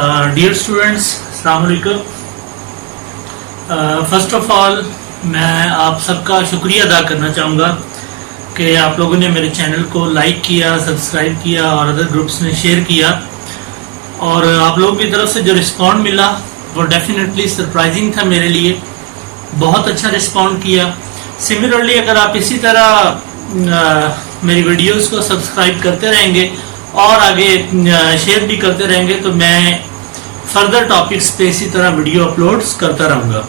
Dear students, अस्सलाम वालेकुम। First of all मैं आप सबका शुक्रिया अदा करना चाहूँगा कि आप लोगों ने मेरे चैनल को लाइक किया, सब्सक्राइब किया और अदर ग्रुप्स में शेयर किया। और आप लोगों की तरफ से जो रिस्पॉन्ड मिला वो डेफिनेटली सरप्राइजिंग था मेरे लिए। बहुत अच्छा रिस्पॉन्ड किया। सिमिलरली अगर आप इसी तरह मेरी वीडियोस को सब्सक्राइब करते रहेंगे और आगे शेयर भी करते रहेंगे तो मैं फर्दर टॉपिक्स पे इसी तरह वीडियो अपलोड्स करता रहूँगा।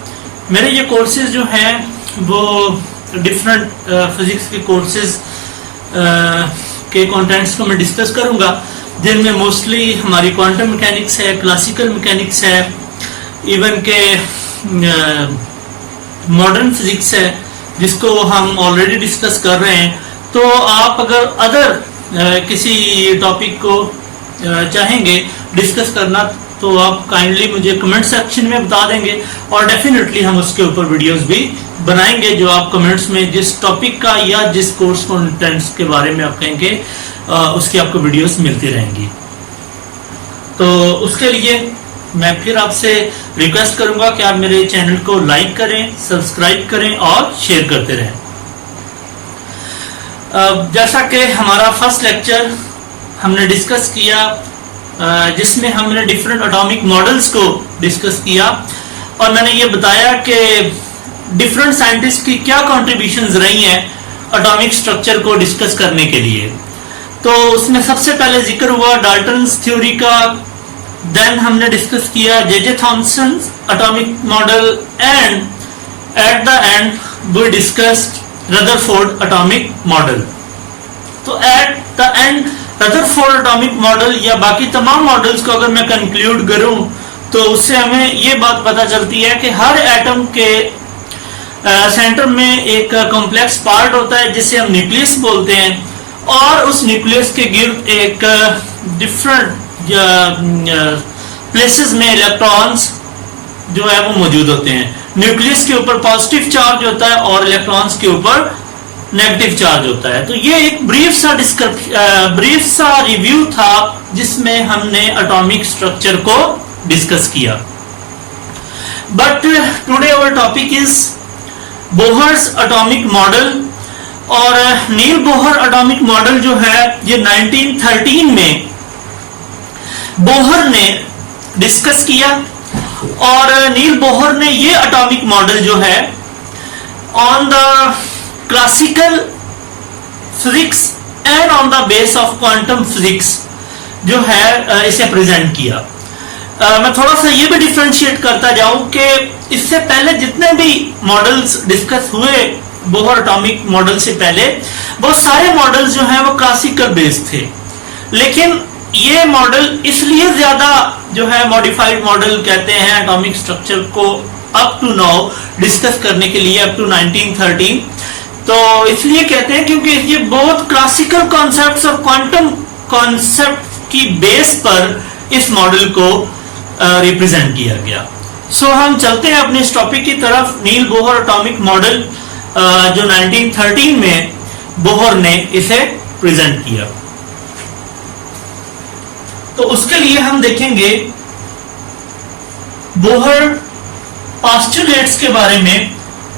मेरे ये कोर्सेज जो हैं वो डिफरेंट फिजिक्स के कोर्सेज के कंटेंट्स को मैं डिस्कस करूँगा, जिनमें मोस्टली हमारी क्वांटम मैकेनिक्स है, क्लासिकल मैकेनिक्स है, इवन के मॉडर्न फिजिक्स है जिसको हम ऑलरेडी डिस्कस कर रहे हैं। तो आप अगर अदर किसी टॉपिक को चाहेंगे डिस्कस करना तो आप काइंडली मुझे कमेंट सेक्शन में बता देंगे और डेफिनेटली हम उसके ऊपर वीडियोस भी बनाएंगे जो आप कमेंट्स में जिस टॉपिक का या जिस कोर्स कंटेंट्स के बारे में आप कहेंगे उसकी आपको वीडियोस मिलती रहेंगी। तो उसके लिए मैं फिर आपसे रिक्वेस्ट करूंगा कि आप मेरे चैनल को लाइक करें, सब्सक्राइब करें और शेयर करते रहें। जैसा कि हमारा फर्स्ट लेक्चर हमने डिस्कस किया जिसमें हमने डिफरेंट एटॉमिक मॉडल्स को डिस्कस किया और मैंने ये बताया कि डिफरेंट साइंटिस्ट की क्या कॉन्ट्रीब्यूशंस रही हैं एटॉमिक स्ट्रक्चर को डिस्कस करने के लिए। तो उसमें सबसे पहले जिक्र हुआ डाल्टन्स थ्योरी का, देन हमने डिस्कस किया J Thomson atomic model and at the end we discussed Rutherford atomic model. तो at the end Rutherford atomic model या बाकी तमाम मॉडल्स को अगर मैं कंक्लूड करूं तो उससे हमें ये बात पता चलती है कि हर एटम के सेंटर में एक कॉम्प्लेक्स पार्ट होता है जिसे हम न्यूक्लियस बोलते हैं और उस न्यूक्लियस के गिर्द एक डिफरेंट प्लेसेस में इलेक्ट्रॉन्स जो है वो मौजूद होते हैं। न्यूक्लियस के ऊपर पॉजिटिव चार्ज होता है और इलेक्ट्रॉन्स के ऊपर नेगेटिव चार्ज होता है। तो ये एक ब्रीफ सा रिव्यू था जिसमें हमने एटॉमिक स्ट्रक्चर को डिस्कस किया। But today our topic is Bohr's atomic model. और नील बोहर एटॉमिक मॉडल जो है ये 1913 में बोहर ने डिस्कस किया और नील बोहर ने ये एटॉमिक मॉडल जो है on the classical physics and on the base of quantum physics जो है इसे प्रेजेंट किया। मैं थोड़ा सा ये भी डिफरेंशिएट करता जाऊं कि इससे पहले जितने भी मॉडल्स डिस्कस हुए बोहर एटॉमिक मॉडल से पहले वो सारे मॉडल्स जो हैं वो क्लासिकल बेस्ड थे, लेकिन ये मॉडल इसलिए ज्यादा जो है मॉडिफाइड मॉडल कहते हैं एटॉमिक स्ट्रक्चर को अप टू नाउ डिस्कस करने के लिए अप टू 1913। तो इसलिए कहते हैं क्योंकि ये बहुत क्लासिकल कॉन्सेप्ट्स और क्वांटम कॉन्सेप्ट की बेस पर इस मॉडल को रिप्रेजेंट किया गया। सो हम चलते हैं अपने इस टॉपिक की तरफ। नील बोहर एटॉमिक मॉडल जो 1913 में बोहर ने इसे प्रेजेंट किया। तो उसके लिए हम देखेंगे बोहर पोस्टुलेट्स के बारे में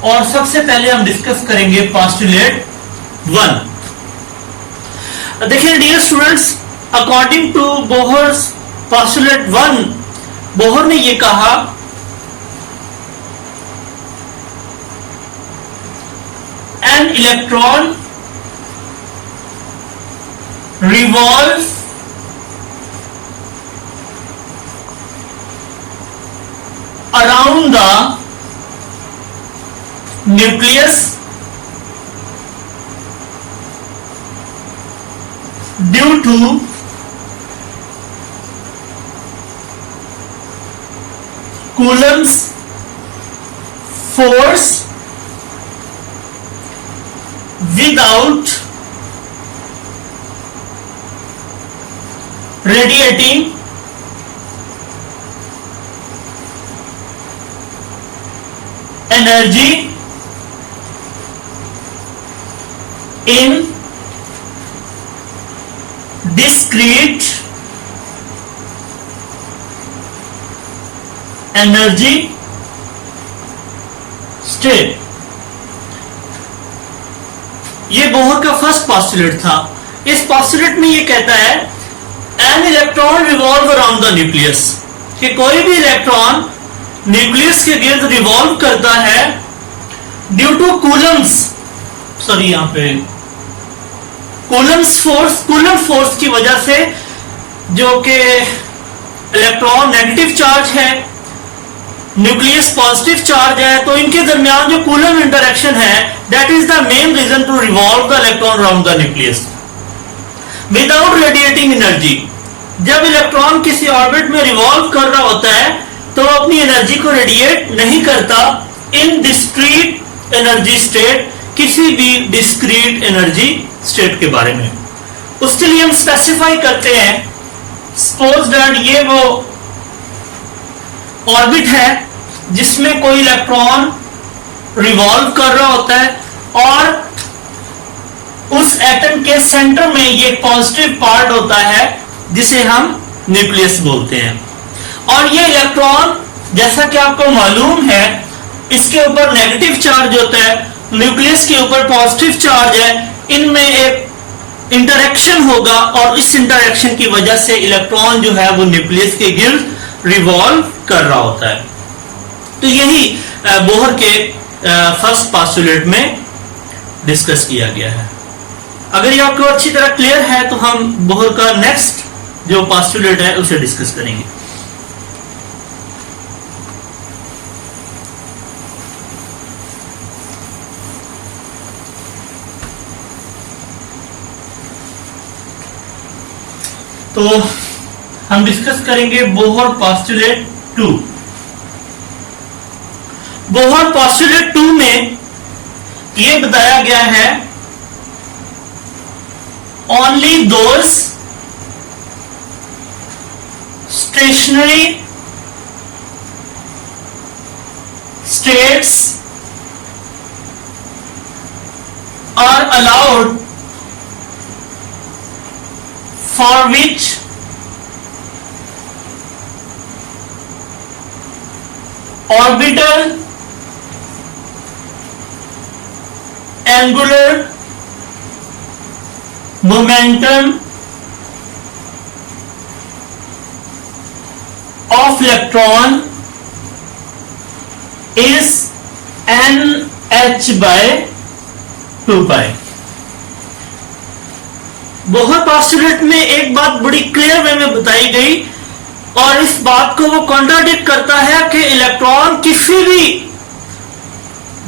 और सबसे पहले हम डिस्कस करेंगे पोस्टुलेट 1। देखिए dear students, according to Bohr's postulate 1 Bohr ने यह कहा an electron revolve around the nucleus due to Coulomb's force without radiating energy in discrete energy state. ये बोहर का फर्स्ट पॉस्टुलेट था। इस पॉस्टुलेट में ये कहता है N electron revolve around the nucleus, कि कोई भी इलेक्ट्रॉन न्यूक्लियस के गिर्द रिवॉल्व करता है ड्यू टू कूलम्स, सॉरी यहां पे कूलम फोर्स की वजह से, जो कि इलेक्ट्रॉन नेगेटिव चार्ज है, न्यूक्लियस पॉजिटिव चार्ज है, तो इनके दरमियान जो कूलम इंटरेक्शन है, that is the main reason to revolve the electron around the nucleus without radiating energy. जब इलेक्ट्रॉन किसी ऑर्बिट में रिवॉल्व कर रहा होता है तो वो अपनी एनर्जी को रेडिएट नहीं करता इन डिस्क्रीट एनर्जी स्टेट, किसी भी डिस्क्रीट एनर्जी स्टेट के बारे में। उसके लिए हम स्पेसिफाई करते हैं, सपोज दैट ये वो ऑर्बिट है जिसमें कोई इलेक्ट्रॉन रिवॉल्व कर रहा होता है और उस एटम के सेंटर में ये पॉजिटिव पार्ट होता है जिसे हम न्यूक्लियस बोलते हैं। और ये इलेक्ट्रॉन, जैसा कि आपको मालूम है, इसके ऊपर नेगेटिव चार्ज होता है, न्यूक्लियस के ऊपर पॉजिटिव चार्ज है, इनमें एक इंटरेक्शन होगा और इस इंटरेक्शन की वजह से इलेक्ट्रॉन जो है वो न्यूक्लियस के गिर्द रिवॉल्व कर रहा होता है। तो यही बोहर के फर्स्ट पॉस्टुलेट में डिस्कस किया गया है। अगर ये आपको अच्छी तरह क्लियर है तो हम बोहर का नेक्स्ट जो पॉस्टुलेट है उसे डिस्कस करेंगे। तो हम डिस्कस करेंगे बोहर पॉस्टुलेट 2। बोहर पॉस्टुलेट 2 में यह बताया गया है only those stationary states are allowed for which orbital angular momentum of electron is nh by 2 pi। Bohr postulate में एक बात बड़ी क्लियर वे में बताई गई और इस बात को वो कॉन्ट्राडिक्ट करता है कि इलेक्ट्रॉन किसी भी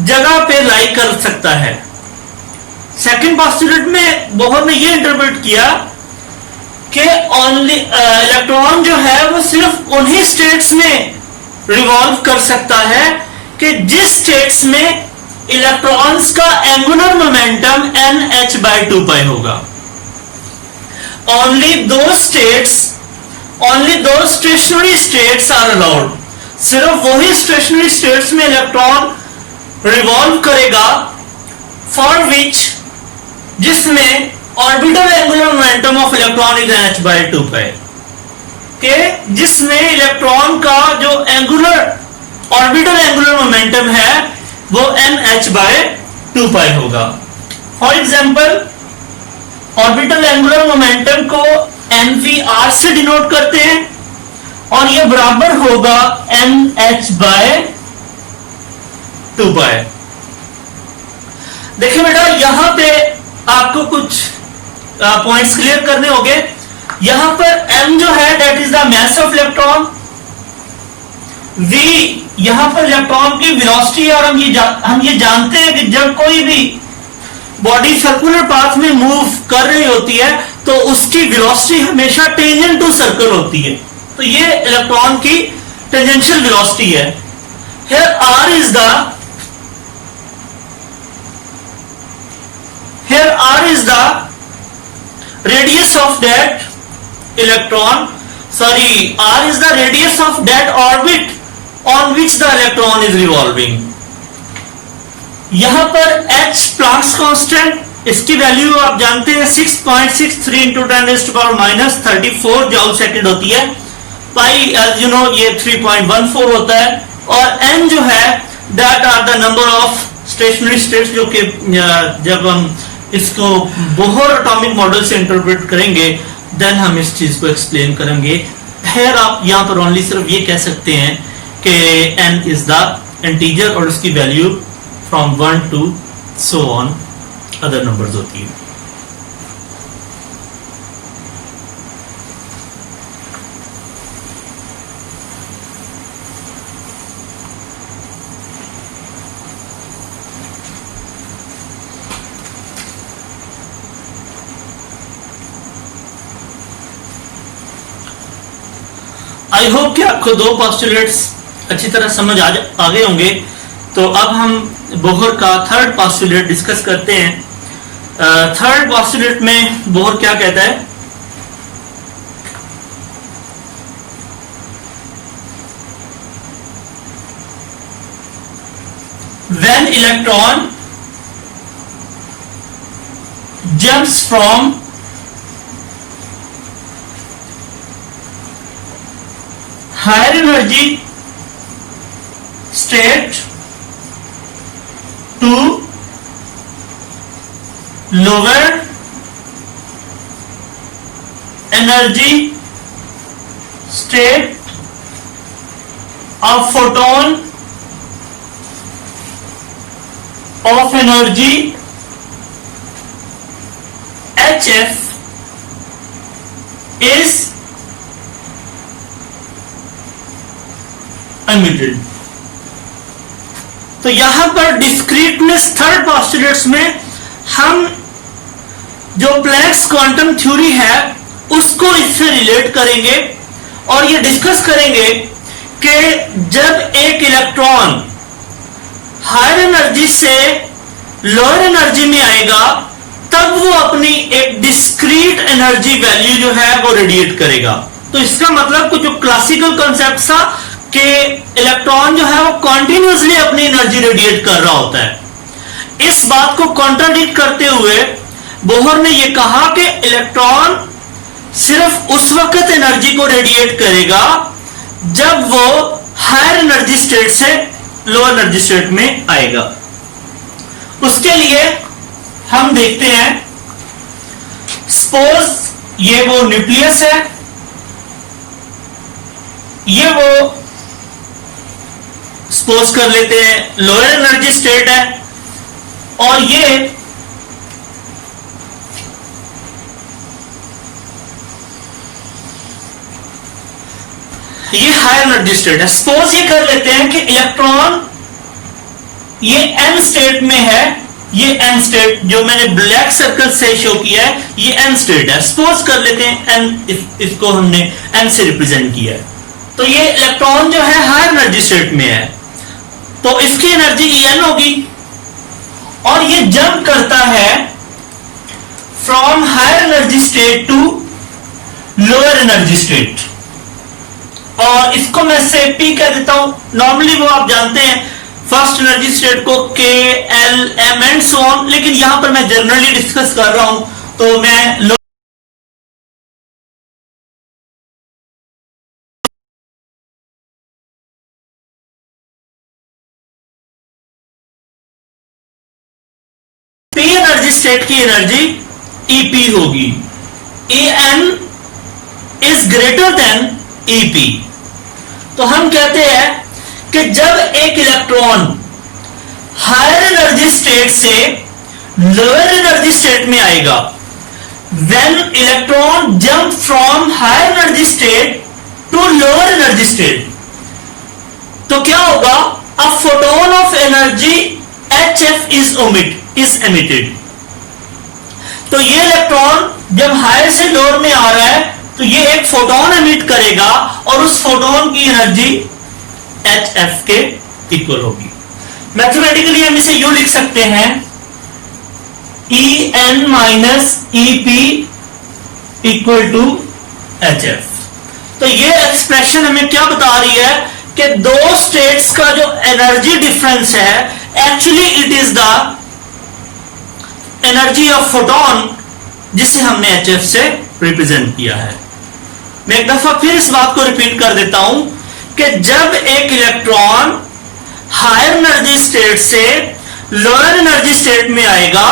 जगह पे लाई कर सकता है। सेकंड पॉस्टुलेट में बोहर ने यह इंटरप्रेट किया कि ओनली इलेक्ट्रॉन जो है वो सिर्फ उन्हीं स्टेट्स में रिवॉल्व कर सकता है कि जिस स्टेट्स में इलेक्ट्रॉन्स का angular momentum nh by 2 pi होगा। only those stationary states are allowed। सिर्फ वही स्टेशनरी स्टेट्स में इलेक्ट्रॉन रिवॉल्व करेगा फॉर विच, जिसमें orbital angular momentum of electron is nh by 2 pi, के जिसमें इलेक्ट्रॉन का जो ऑर्बिटल एंगुलर मोमेंटम है वो nh by 2 pi होगा। For example, orbital angular momentum को nvr से डिनोट करते हैं और यह बराबर होगा nh by 2 pi। देखिए बेटा, यहां पे आपको कुछ पॉइंट्स क्लियर करने होंगे। यहां पर m जो है that is the mass of electron, v यहां पर इलेक्ट्रॉन की वेलोसिटी है और हम ये जानते हैं कि जब कोई भी बॉडी सर्कुलर पाथ में मूव कर रही होती है तो उसकी वेलोसिटी हमेशा टेंजेंट टू सर्कल होती है। तो ये इलेक्ट्रॉन की टेंजेंशियल वेलोसिटी है। Here r is the radius of that electron, sorry, r is the radius of that orbit on which the electron is revolving। यहां पर h प्लैंक्स कांस्टेंट, इसकी value आप जानते हैं 6.63 × 10⁻⁻34 जूल सेकंड होती है। पाई एज यू नो ये 3.14 होता है, और n जो है that are the number of stationary states, जो कि जब हम इसको बोहर एटॉमिक मॉडल से इंटरप्रेट करेंगे देन हम इस चीज को एक्सप्लेन करेंगे। खैर आप यहां पर ओनली सिर्फ ये कह सकते हैं कि n इज द इंटीजर और उसकी value from 1 to so on other numbers होती है। आई होप कि आपको दो पोस्टुलेट्स अच्छी तरह समझ आ गए होंगे। तो अब हम बोहर का थर्ड पोस्टुलेट डिस्कस करते हैं। थर्ड पोस्टुलेट में बोहर क्या कहता है? When electron jumps from higher energy state to lower energy state, a photon of energy HF is emitted। तो यहां पर डिस्क्रीटनेस थर्ड पोस्टुलेट्स में हम जो प्लैंक्स क्वांटम थ्योरी है उसको इससे रिलेट करेंगे और ये डिस्कस करेंगे कि जब एक इलेक्ट्रॉन हायर एनर्जी से लोअर एनर्जी में आएगा तब वो अपनी एक डिस्क्रीट एनर्जी वैल्यू जो है वो रेडिएट करेगा। तो इसका मतलब कुछ जो क्लासिकल कॉन्सेप्ट था कि इलेक्ट्रॉन जो है वो कॉन्टिन्यूसली अपनी एनर्जी रेडिएट कर रहा होता है, इस बात को कॉन्ट्राडिक्ट करते हुए बोहर ने यह कहा कि इलेक्ट्रॉन सिर्फ उस वक्त एनर्जी को रेडिएट करेगा जब वो हायर एनर्जी स्टेट से लोअर एनर्जी स्टेट में आएगा। उसके लिए हम देखते हैं, सपोज ये वो न्यूक्लियस है, ये वो सपोज कर लेते हैं लोअर एनर्जी स्टेट है, और ये हायर एनर्जी स्टेट है। सपोज ये कर लेते हैं कि इलेक्ट्रॉन ये एन स्टेट में है, ये एन स्टेट जो मैंने ब्लैक सर्कल से शो किया है ये एन स्टेट है। सपोज कर लेते हैं एन, इसको हमने एन से रिप्रेजेंट किया है। तो ये इलेक्ट्रॉन जो है हायर एनर्जी स्टेट में है तो इसकी एनर्जी En होगी, और ये जंप करता है from higher energy state to lower energy state, और इसको मैं से P कह देता हूं। नॉर्मली वो आप जानते हैं फर्स्ट एनर्जी स्टेट को K, L, M and so on, लेकिन यहां पर मैं जनरली डिस्कस कर रहा हूं तो मैं P एनर्जी स्टेट की एनर्जी EP होगी। En is greater than EP। तो हम कहते हैं कि जब एक इलेक्ट्रॉन हायर एनर्जी स्टेट से लोअर एनर्जी स्टेट में आएगा, when electron jump from higher energy state to lower energy state, तो क्या होगा? A photon of energy HF is emitted. तो ये इलेक्ट्रॉन जब हायर से लोअर में आ रहा है तो ये एक फोटोन एमिट करेगा और उस फोटोन की एनर्जी HF के इक्वल होगी। मैथमेटिकली हम इसे यूं लिख सकते हैं En minus EP equal to HF। तो ये एक्सप्रेशन हमें क्या बता रही है कि दो स्टेट्स का जो एनर्जी डिफरेंस है actually it is the energy of photon जिसे हमने HF से रिप्रेजेंट किया है। मैं एक दफा फिर इस बात को रिपीट कर देता हूं कि जब एक इलेक्ट्रॉन हायर एनर्जी स्टेट से लोअर एनर्जी स्टेट में आएगा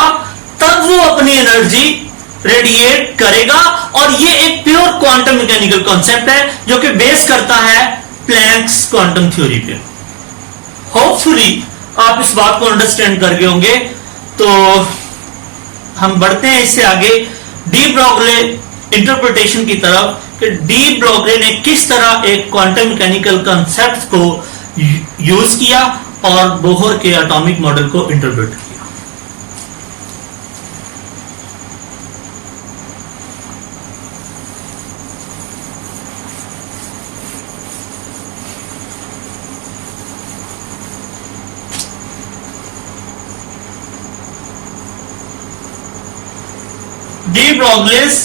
तब वो अपनी एनर्जी रेडिएट करेगा, और ये एक प्योर क्वांटम मैकेनिकल कॉन्सेप्ट है जो कि बेस करता है प्लैंक्स क्वांटम थ्योरी पे। होपफुली आप इस बात को अंडरस्टैंड कर गए होंगे। तो हम बढ़ते हैं इससे आगे डी ब्रोगली इंटरप्रिटेशन की तरफ कि डी ब्रोगली ने किस तरह एक क्वांटम मैकेनिकल कॉन्सेप्ट को यूज किया और बोहर के एटॉमिक मॉडल को इंटरप्रेट किया। De Broglie's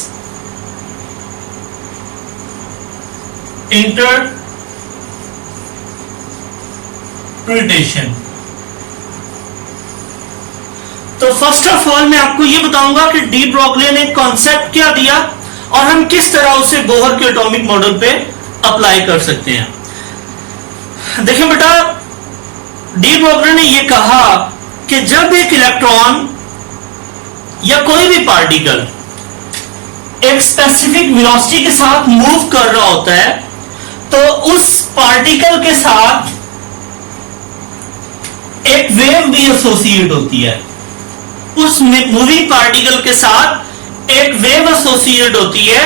interpretation. तो फर्स्ट ऑफ ऑल मैं आपको यह बताऊंगा कि डी ब्रोगली ने कॉन्सेप्ट क्या दिया और हम किस तरह उसे बोहर के एटॉमिक मॉडल पे अप्लाई कर सकते हैं। देखिए बेटा, डी ब्रोगली ने यह कहा कि जब एक इलेक्ट्रॉन या कोई भी पार्टिकल एक स्पेसिफिक वेलोसिटी के साथ मूव कर रहा होता है तो उस पार्टिकल के साथ एक वेव भी एसोसिएट होती है। उस मूविंग पार्टिकल के साथ एक वेव एसोसिएट होती है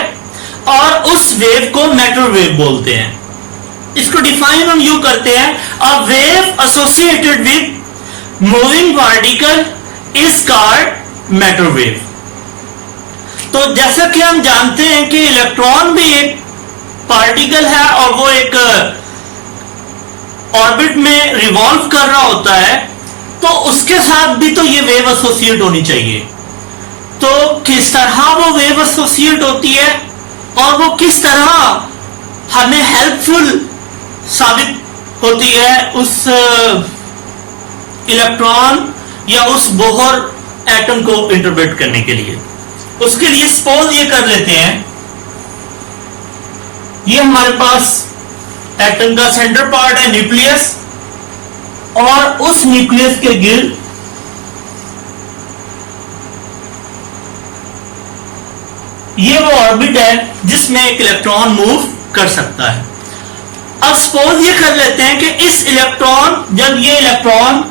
और उस वेव को मैटर वेव बोलते हैं। इसको डिफाइन हम यूं करते हैं, a wave associated with moving particle is called matter wave. तो जैसा कि हम जानते हैं कि इलेक्ट्रॉन भी एक पार्टिकल है और वो एक ऑर्बिट में रिवॉल्व कर रहा होता है, तो उसके साथ भी तो ये वेव एसोसिएट होनी चाहिए। तो किस तरह वो वेव एसोसिएट होती है और वो किस तरह हमें हेल्पफुल साबित होती है उस इलेक्ट्रॉन या उस बोहर एटम को इंटरप्रेट करने के लिए। उसके लिए सपोज ये कर लेते हैं, ये हमारे पास एटम का सेंटर पार्ट है न्यूक्लियस, और उस न्यूक्लियस के गिर्द ये वो ऑर्बिट है जिसमें एक इलेक्ट्रॉन मूव कर सकता है। अब सपोज ये कर लेते हैं कि इस इलेक्ट्रॉन, जब ये इलेक्ट्रॉन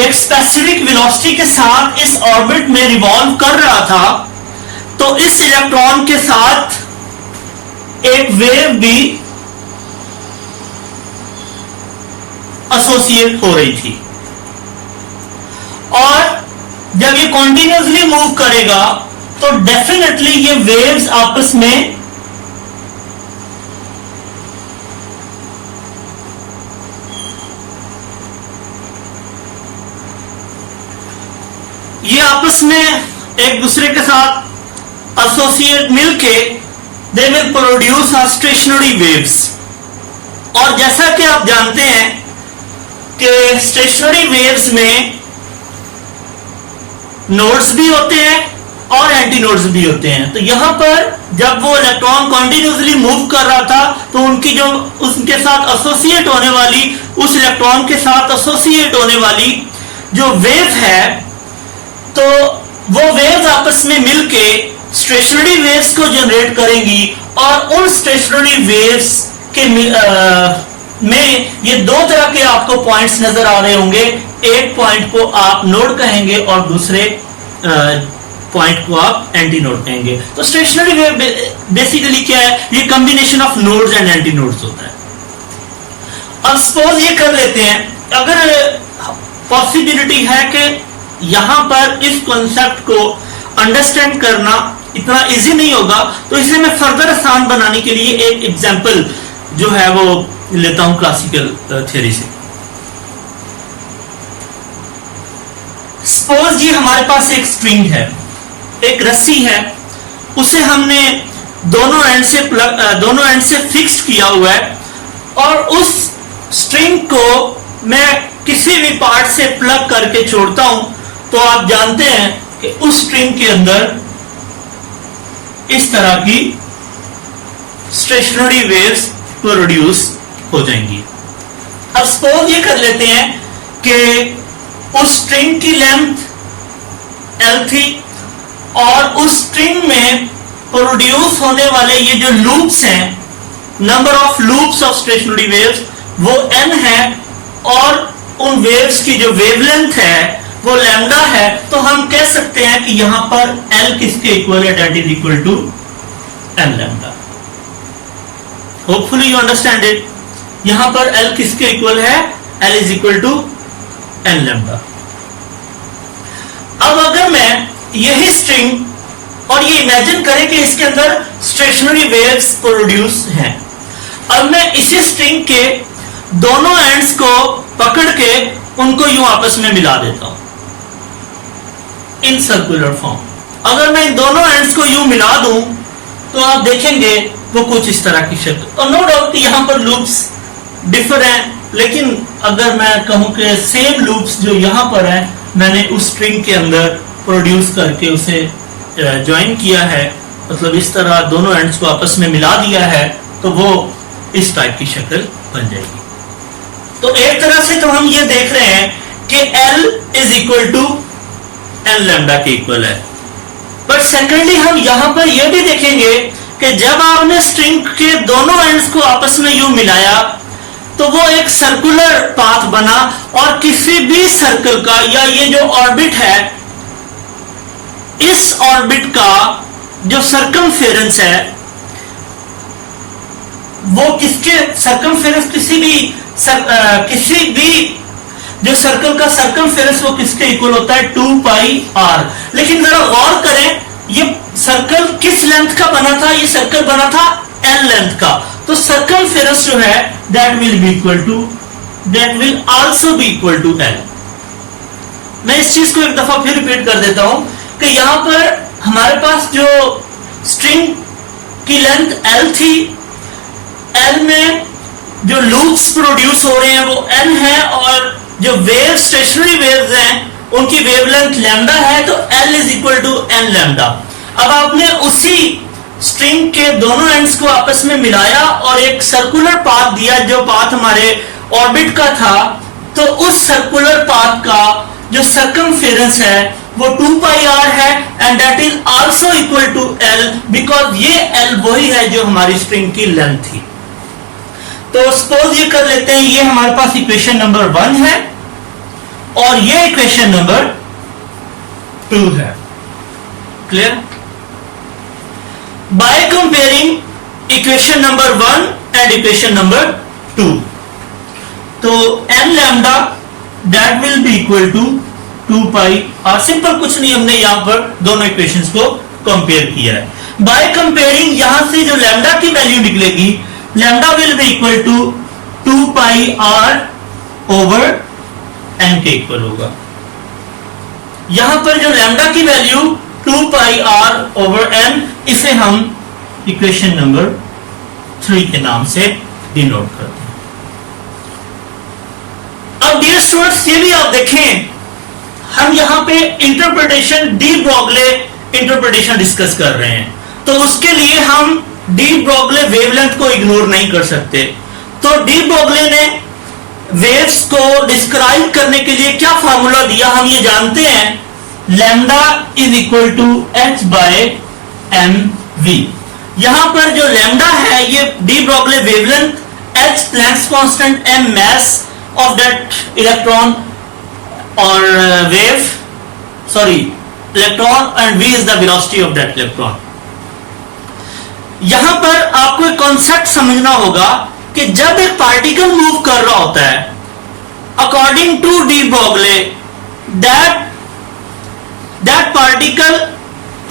एक स्पेसिफिक वेलोसिटी के साथ इस ऑर्बिट में रिवॉल्व कर रहा था, तो इस इलेक्ट्रॉन के साथ एक वेव भी एसोसिएट हो रही थी, और जब ये कॉन्टिन्यूसली मूव करेगा तो डेफिनेटली ये वेव्स आपस में एक दूसरे के साथ एसोसिएट मिलके they will produce stationery waves. और जैसा कि आप जानते हैं कि स्टेशनरी वेव्स में नोड्स भी होते हैं और एंटी नोड्स भी होते हैं। तो यहां पर जब वो इलेक्ट्रॉन कॉन्टिन्यूसली मूव कर रहा था तो उनकी जो उसके साथ एसोसिएट होने वाली, उस इलेक्ट्रॉन के साथ एसोसिएट होने वाली जो वेव है, तो वो वेव्स आपस में मिलके स्टेशनरी वेव्स को जनरेट करेंगी, और उन स्टेशनरी वेव्स के में ये दो तरह के आपको पॉइंट्स नजर आ रहे होंगे। एक पॉइंट को आप नोड कहेंगे और दूसरे पॉइंट को आप एंटी नोड कहेंगे। तो स्टेशनरी वेव बेसिकली क्या है, ये combination of nodes and anti nodes होता है। अब सपोज ये कर लेते हैं, अगर पॉसिबिलिटी है कि यहां पर इस कॉन्सेप्ट को अंडरस्टैंड करना इतना इजी नहीं होगा, तो इसे मैं फर्दर आसान बनाने के लिए एक एग्जांपल जो है वो लेता हूं क्लासिकल थ्योरी से। सपोज ये हमारे पास एक स्ट्रिंग है, एक रस्सी है, उसे हमने दोनों एंड से फिक्स किया हुआ है, और उस स्ट्रिंग को मैं किसी भी पार्ट से प्लग करके छोड़ता हूं, तो आप जानते हैं कि उस स्ट्रिंग के अंदर इस तरह की स्टेशनरी वेव्स प्रोड्यूस हो जाएंगी। अब सपोज ये कर लेते हैं कि उस स्ट्रिंग की लेंथ L थी और उस स्ट्रिंग में प्रोड्यूस होने वाले ये जो लूप्स हैं, number of loops of stationery waves वो n है और उन वेव्स की जो वेवलेंथ है वो लैम्डा है। तो हम कह सकते हैं कि यहां पर L किसके इक्वल है, that is equal to n lambda. Hopefully you understand it. यहां पर L किसके इक्वल है, L is equal to n lambda. अब अगर मैं यही स्ट्रिंग और ये इमेजिन करें कि इसके अंदर स्टेशनरी वेव्स प्रोड्यूस हैं, अब मैं इसी स्ट्रिंग के दोनों एंड्स को पकड़ के उनको यूं आपस में मिला देता हूं इन सर्कुलर फॉर्म। अगर मैं इन दोनों एंड्स को यूं मिला दूं तो आप देखेंगे वो कुछ इस तरह की शक्ल। और नो डाउट यहां पर लूप्स डिफर हैं, लेकिन अगर मैं कहूं कि सेम लूप्स जो यहां पर है मैंने उस स्ट्रिंग के अंदर प्रोड्यूस करके उसे ज्वाइन किया है, मतलब इस तरह दोनों एंड्स को आपस में मिला दिया है, तो वो इस टाइप की शक्ल बन जाएगी। तो एक तरह से तो हम ये देख रहे हैं कि L is equal to n lambda के इक्वल है। पर सेकेंडली हम यहां पर यह भी देखेंगे कि जब आपने स्ट्रिंग के दोनों एंड्स को आपस में यूं मिलाया तो वो एक सर्कुलर पाथ बना और किसी भी सर्कल का या ये जो ऑर्बिट है, इस ऑर्बिट का जो सर्कमफेरेंस है वो किसके सर्कमफेरेंस किसी भी जो सर्कल का सर्कमफेरेंस वो किसके इक्वल होता है, 2 पाई r। लेकिन जरा गौर करें ये सर्कल किस लेंथ का बना था, ये सर्कल बना था l लेंथ का। तो सर्कमफेरेंस जो है that will also be equal to l। मैं इस चीज को एक दफा फिर रिपीट कर देता हूं कि यहां पर हमारे पास जो स्ट्रिंग की लेंथ l थी, l में जो लूप्स प्रोड्यूस हो रहे हैं वो n है और जो वेव स्टेशनरी वेव्स हैं उनकी वेवलेंथ लैम्डा है, तो l is equal to n lambda. अब आपने उसी स्ट्रिंग के दोनों एंड्स को आपस में मिलाया और एक सर्कुलर पाथ दिया जो पाथ हमारे ऑर्बिट का था, तो उस सर्कुलर पाथ का जो सर्कमफेरेंस है वो 2 पाई r है and that is also equal to l, because ये l वही है जो हमारी स्ट्रिंग की लेंथ थी। तो सपोज ये कर लेते हैं, ये हमारे पास इक्वेशन नंबर 1 है और ये इक्वेशन नंबर 2 है। Clear? By comparing equation number 1 and equation number 2, तो n lambda that will be equal to 2 pi r। Simple कुछ नहीं, हमने यहां पर दोनों इक्वेशंस को कंपेयर किया है। बाय कंपेयरिंग यहां से जो लैम्डा की वैल्यू निकलेगी, lambda will be equal to 2 pi r over n के इक्वल होगा। यहां पर जो लैम्डा की value 2 pi r over n, इसे हम इक्वेशन नंबर 3 के नाम से डिनोट करते हैं। अब डियर स्टूडेंट्स ये भी आप देखें, हम यहां पे interpretation D Broglie interpretation discuss कर रहे हैं, तो उसके लिए हम डी ब्रॉगले वेवलेंथ को इग्नोर नहीं कर सकते। तो डी ब्रॉगले ने वेव्स को डिस्क्राइब करने के लिए क्या फार्मूला दिया हम ये जानते हैं, lambda is equal to h by M V. यहां पर जो लैम्डा है ये de Broglie wavelength, h Planck's constant, m mass of that electron और wave, sorry electron, and v is the velocity of that electron. यहां पर आपको एक कॉन्सेप्ट समझना होगा कि जब एक पार्टिकल मूव कर रहा होता है, according to de Broglie, that particle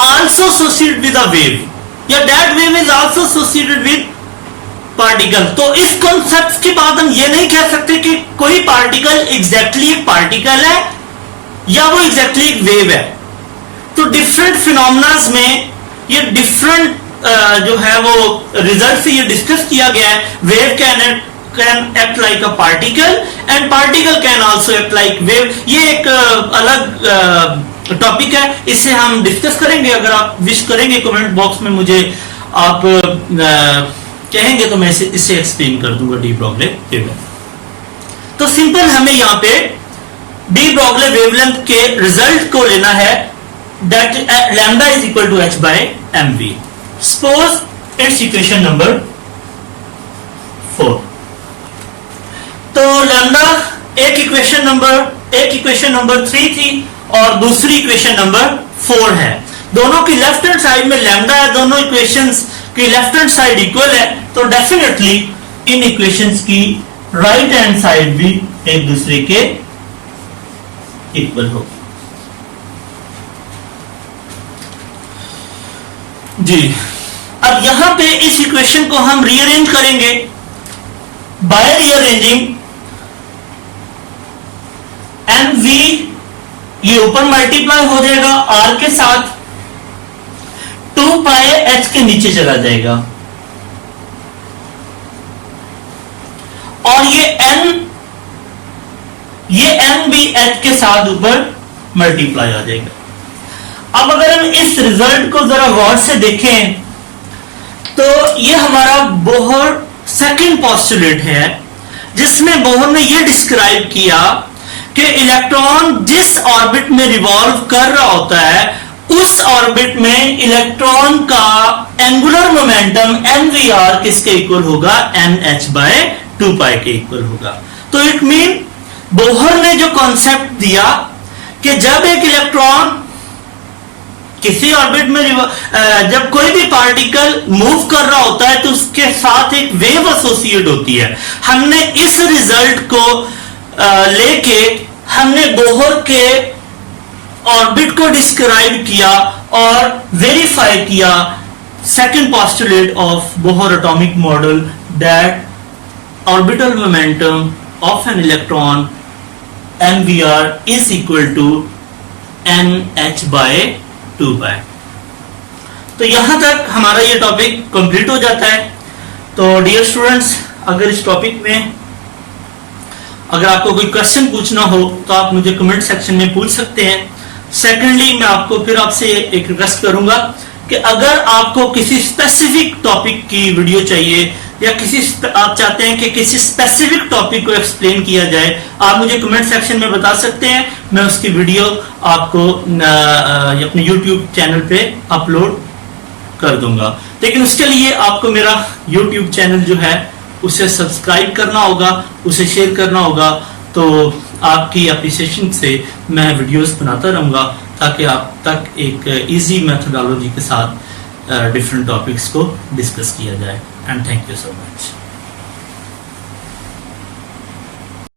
also associated with a wave, या that wave is also associated with particle. तो इस कॉन्सेप्ट के बाद हम ये नहीं कह सकते कि कोई पार्टिकल एग्जैक्टली एक पार्टिकल है या वो एग्जैक्टली एक वेव है। तो डिफरेंट फिनोमेनास में ये डिफरेंट जो है वो रिजल्ट से ये डिस्कस किया गया है। Wave can act like a particle and particle can also act like wave. ये एक अलग टॉपिक है, इसे हम डिस्कस करेंगे। अगर आप विश करेंगे कमेंट बॉक्स में मुझे आप कहेंगे तो मैं इसे एक्सप्लेन कर दूंगा डी ब्रॉगली वेवलेंथ। तो सिंपल हमें यहां पे डी ब्रॉगली वेवलेंथ के रिजल्ट को लेना है, that lambda is equal to h by mv। Suppose it's equation number 4। तो लैम्डा एक इक्वेशन नंबर 3 थी और दूसरी इक्वेशन नंबर 4 है। दोनों की लेफ्ट हैंड साइड में लैम्डा है, दोनों इक्वेशंस की लेफ्ट हैंड साइड इक्वल है, तो डेफिनेटली इन इक्वेशंस की राइट हैंड साइड भी एक दूसरे के इक्वल होगी। जी, अब यहां पे इस इक्वेशन को हम रीअरेंज करेंगे बाय रीअरेंजिंग mv, ये ऊपर मल्टीप्लाई हो जाएगा r के साथ, 2 पाई h के नीचे चला जाएगा और ये n भी h के साथ ऊपर मल्टीप्लाई आ जाएगा। अब अगर हम इस रिजल्ट को जरा गौर से देखें तो ये हमारा बोहर सेकंड पोस्टुलेट है, जिसमें बोहर ने ये डिस्क्राइब किया कि इलेक्ट्रॉन जिस ऑर्बिट में रिवॉल्व कर रहा होता है उस ऑर्बिट में इलेक्ट्रॉन का एंगुलर मोमेंटम mvr किसके इक्वल होगा, nh by 2 पाई के इक्वल होगा। तो इट मीन बोहर ने जो कॉन्सेप्ट दिया कि जब एक इलेक्ट्रॉन किसी ऑर्बिट में जब कोई भी पार्टिकल मूव कर रहा होता है तो उसके साथ एक वेव एसोसिएट होती है। हमने इस रिजल्ट को लेके हमने बोहर के ऑर्बिट को डिस्क्राइब किया और वेरीफाई किया second postulate of Bohr atomic model, that orbital momentum of an electron mvr is equal to nh by 2 pi. तो यहां तक हमारा ये टॉपिक कंप्लीट हो जाता है। तो डियर स्टूडेंट्स, अगर इस टॉपिक में अगर आपको कोई क्वेश्चन पूछना हो तो आप मुझे कमेंट सेक्शन में पूछ सकते हैं। सेकेंडली, मैं आपको फिर आपसे एक रिक्वेस्ट करूंगा कि अगर आपको किसी स्पेसिफिक टॉपिक की वीडियो चाहिए या आप चाहते हैं कि किसी स्पेसिफिक टॉपिक को एक्सप्लेन किया जाए, आप मुझे कमेंट सेक्शन में बता सकते हैं। मैं उसकी वीडियो आपको अपने YouTube चैनल पे अपलोड कर दूंगा। लेकिन उसके लिए आपको मेरा YouTube चैनल जो है उसे सब्सक्राइब करना होगा, उसे शेयर करना होगा। तो आपकी एप्रिसिएशन से मैं वीडियोस बनाता रहूंगा ताकि आप तक एक इजी मेथोडोलॉजी के साथ डिफरेंट टॉपिक्स को डिस्कस किया जाए। And thank you so much.